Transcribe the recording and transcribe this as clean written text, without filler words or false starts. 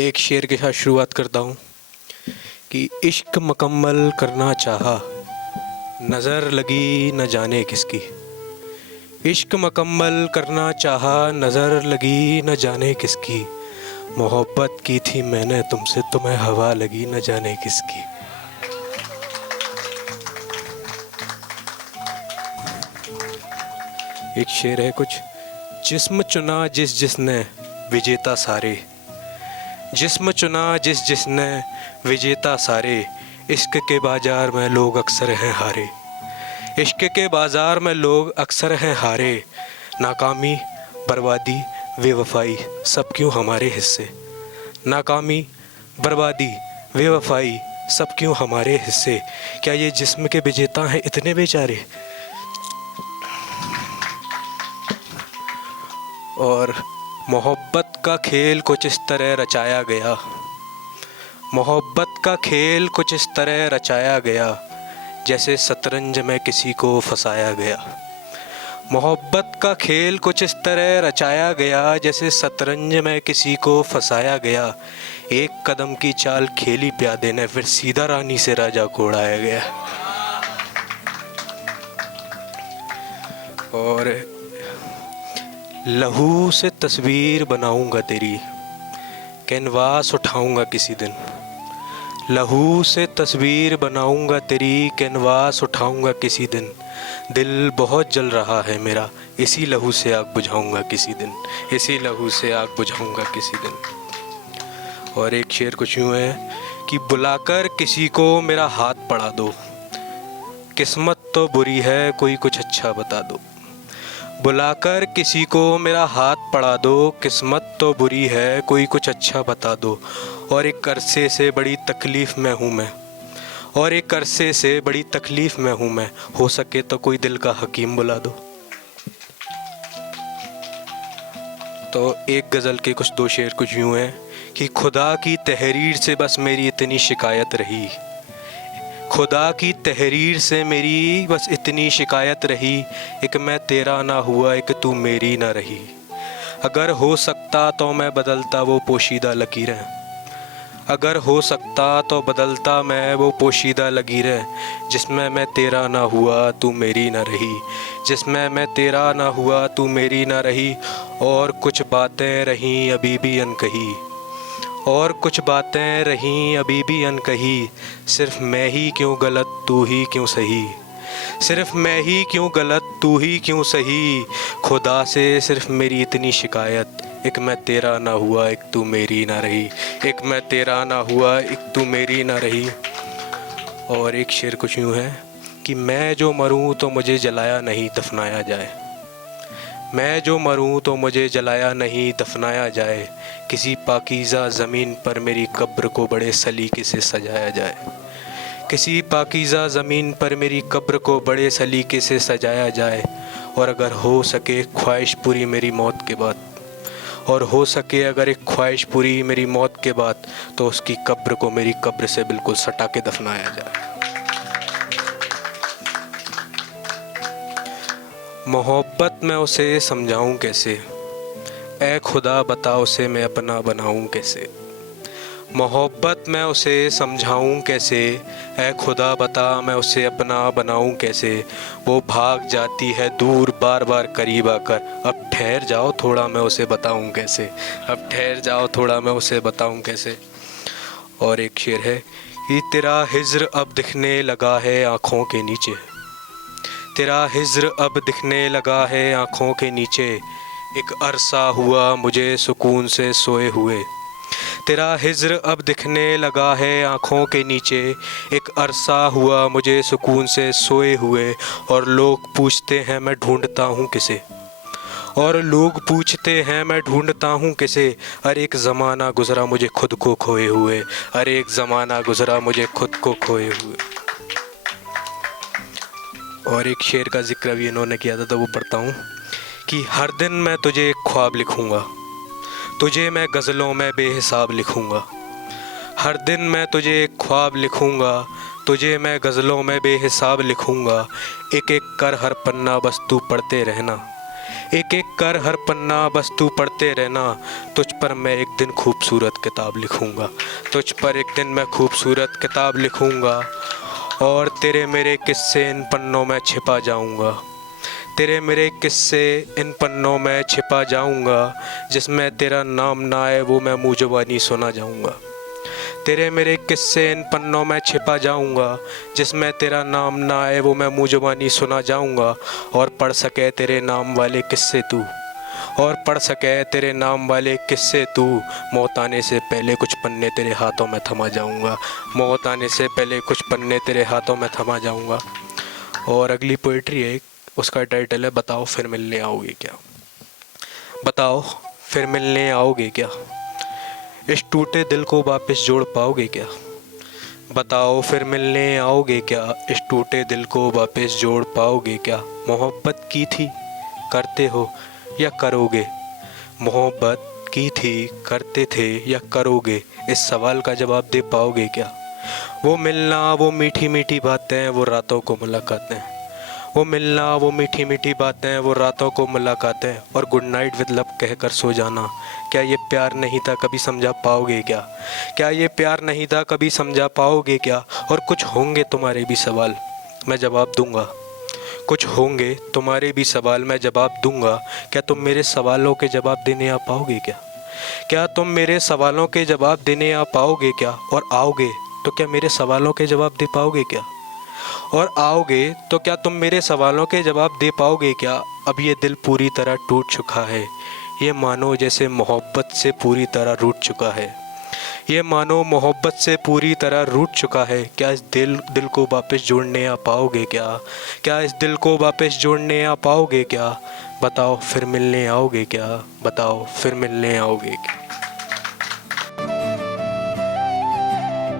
एक शेर के साथ शुरुआत करता हूँ कि इश्क मुकम्मल करना चाहा, नज़र लगी न जाने किसकी। इश्क मुकम्मल करना चाहा, नज़र लगी न जाने किसकी। मोहब्बत की थी मैंने तुमसे, तुम्हें हवा लगी न जाने किसकी। एक शेर है कुछ, जिस्म चुना जिस जिसने विजेता सारे। जिस्म चुना जिस जिसने विजेता सारे। इश्क के बाजार में लोग अक्सर हैं हारे। इश्क के बाजार में लोग अक्सर हैं हारे। नाकामी, बर्बादी, बेवफाई सब क्यों हमारे हिस्से। नाकामी, बर्बादी, बेवफाई सब क्यों हमारे हिस्से। क्या ये जिस्म के विजेता हैं इतने बेचारे। और मोहब्बत का खेल कुछ इस तरह रचाया गया। मोहब्बत का खेल कुछ इस तरह रचाया गया, जैसे शतरंज में किसी को फंसाया गया। मोहब्बत का खेल कुछ इस तरह रचाया गया, जैसे शतरंज में किसी को फंसाया गया। एक कदम की चाल खेली प्यादे ने, फिर सीधा रानी से राजा को उड़ाया गया। और लहू से तस्वीर बनाऊंगा तेरी, कैनवास उठाऊंगा किसी दिन। लहू से तस्वीर बनाऊंगा तेरी, कैनवास उठाऊंगा किसी दिन। दिल बहुत जल रहा है मेरा, इसी लहू से आग बुझाऊंगा किसी दिन। इसी लहू से आग बुझाऊंगा किसी दिन। और एक शेर कुछ यूँ है कि बुलाकर किसी को मेरा हाथ पढ़ा दो, किस्मत तो बुरी है कोई कुछ अच्छा बता दो। बुलाकर किसी को मेरा हाथ पढ़ा दो, किस्मत तो बुरी है कोई कुछ अच्छा बता दो। और एक अरसे से बड़ी तकलीफ़ में हूँ मैं, और एक अरसे से बड़ी तकलीफ़ में हूँ मैं। हो सके तो कोई दिल का हकीम बुला दो। तो एक गज़ल के कुछ दो शेर कुछ यूँ हैं कि खुदा की तहरीर से बस मेरी इतनी शिकायत रही। खुदा की तहरीर से मेरी बस इतनी शिकायत रही, एक मैं तेरा ना हुआ एक तू मेरी ना रही। अगर हो सकता तो मैं बदलता वो पोशीदा लकीरें, अगर हो सकता तो बदलता मैं वो पोशीदा लकीरें, जिसमें मैं तेरा ना हुआ तू मेरी ना रही। जिसमें मैं तेरा ना हुआ तू मेरी ना रही। और कुछ बातें रहीं अभी भी अनकही, और कुछ बातें रहीं अभी भी अनकही। सिर्फ मैं ही क्यों गलत तू ही क्यों सही। सिर्फ मैं ही क्यों गलत तू ही क्यों सही। खुदा से सिर्फ मेरी इतनी शिकायत, एक मैं तेरा ना हुआ एक तू मेरी ना रही। एक मैं तेरा ना हुआ एक तू मेरी ना रही। और एक शेर कुछ यूँ है कि मैं जो मरूं तो मुझे जलाया नहीं दफनाया जाए। मैं जो मरूं तो मुझे जलाया नहीं दफनाया जाए। किसी पाकीज़ा ज़मीन पर मेरी कब्र को बड़े सलीके से सजाया जाए। किसी पाकीज़ा ज़मीन पर मेरी कब्र को बड़े सलीके से सजाया जाए। और अगर हो सके ख्वाहिश पूरी मेरी मौत के बाद, और हो सके अगर एक ख्वाहिश पूरी मेरी मौत के बाद, तो उसकी कब्र को मेरी कब्र से बिल्कुल सटा के दफनाया जाए। मोहब्बत में उसे समझाऊं कैसे, ऐ खुदा बता उसे मैं अपना बनाऊं कैसे। मोहब्बत में उसे समझाऊं कैसे, ऐ खुदा बता मैं उसे अपना बनाऊं कैसे। वो भाग जाती है दूर बार बार करीब आकर, अब ठहर जाओ थोड़ा मैं उसे बताऊं कैसे। अब ठहर जाओ थोड़ा मैं उसे बताऊं कैसे। और एक शेर है कि तेरा हिज्र अब दिखने लगा है आँखों के नीचे। तेरा हिज्र अब दिखने लगा है आँखों के नीचे, एक अरसा हुआ मुझे सुकून से सोए हुए। तेरा हिज्र अब दिखने लगा है आँखों के नीचे, एक अरसा हुआ मुझे सुकून से सोए हुए। और लोग पूछते हैं मैं ढूंढता हूँ किसे, और लोग पूछते हैं मैं ढूंढता हूँ किसे। अरे एक ज़माना गुज़रा मुझे खुद को खोए हुए। अरे एक ज़माना गुज़रा मुझे खुद को खोए हुए। और एक शेर का जिक्र भी इन्होंने किया था, तो वो पढ़ता हूँ कि हर दिन मैं तुझे एक ख्वाब लिखूँगा, तुझे मैं गज़लों में बेहिसाब लिखूँगा। हर दिन मैं तुझे एक ख्वाब लिखूँगा, तुझे मैं गज़लों में बेहिसाब लिखूँगा। एक एक कर हर पन्ना बस तू पढ़ते रहना, एक एक कर हर पन्ना बस तू पढ़ते रहना, तुझ पर मैं एक दिन खूबसूरत किताब लिखूँगा, तुझ पर एक दिन मैं खूबसूरत किताब लिखूँगा, और तेरे मेरे किस्से इन पन्नों में छिपा जाऊँगा, तेरे मेरे किस्से इन पन्नों में छिपा जाऊँगा, जिसमें तेरा नाम ना आए वो मैं मुँह ज़ुबानी सुना जाऊँगा, तेरे मेरे किस्से इन पन्नों में छिपा जाऊँगा, जिसमें तेरा नाम ना आए वो मैं मुँह ज़ुबानी सुना जाऊँगा, और पढ़ सके तेरे नाम वाले किस्से तू, और पढ़ सके तेरे नाम वाले किस्से तू, मौत आने से पहले कुछ पन्ने तेरे हाथों में थमा जाऊँगा, मौत आने से पहले कुछ पन्ने तेरे हाथों में थमा जाऊँगा। और अगली पोइट्री है, उसका टाइटल है बताओ फिर मिलने आओगे क्या। बताओ फिर मिलने आओगे क्या, इस टूटे दिल को वापस जोड़ पाओगे क्या। बताओ फिर मिलने आओगे क्या, इस टूटे दिल को वापस जोड़ पाओगे क्या। मोहब्बत की थी करते हो या करोगे, मोहब्बत की थी करते थे या करोगे, इस सवाल का जवाब दे पाओगे क्या। वो मिलना वो मीठी मीठी बातें, वो रातों को मुलाकातें, वो मिलना वो मीठी मीठी बातें, वो रातों को मुलाकातें, और गुड नाइट विद लव कहकर सो जाना। क्या ये प्यार नहीं था कभी समझा पाओगे क्या, क्या ये प्यार नहीं था कभी समझा पाओगे क्या। और कुछ होंगे तुम्हारे भी सवाल मैं जवाब दूंगा, कुछ होंगे तुम्हारे भी सवाल मैं जवाब दूंगा, क्या तुम मेरे सवालों के जवाब देने आ पाओगे क्या, क्या तुम मेरे सवालों के जवाब देने आ पाओगे क्या। और आओगे तो क्या मेरे सवालों के जवाब दे पाओगे क्या, और आओगे तो क्या तुम मेरे सवालों के जवाब दे पाओगे क्या। अब ये दिल पूरी तरह टूट चुका है, ये मानो जैसे मोहब्बत से पूरी तरह रूठ चुका है, ये मानो मोहब्बत से पूरी तरह रूठ चुका है। क्या इस दिल को वापस जोड़ने आ पाओगे क्या, क्या इस दिल को वापस जोड़ने आ पाओगे क्या। बताओ फिर मिलने आओगे क्या, बताओ फिर मिलने आओगे क्या।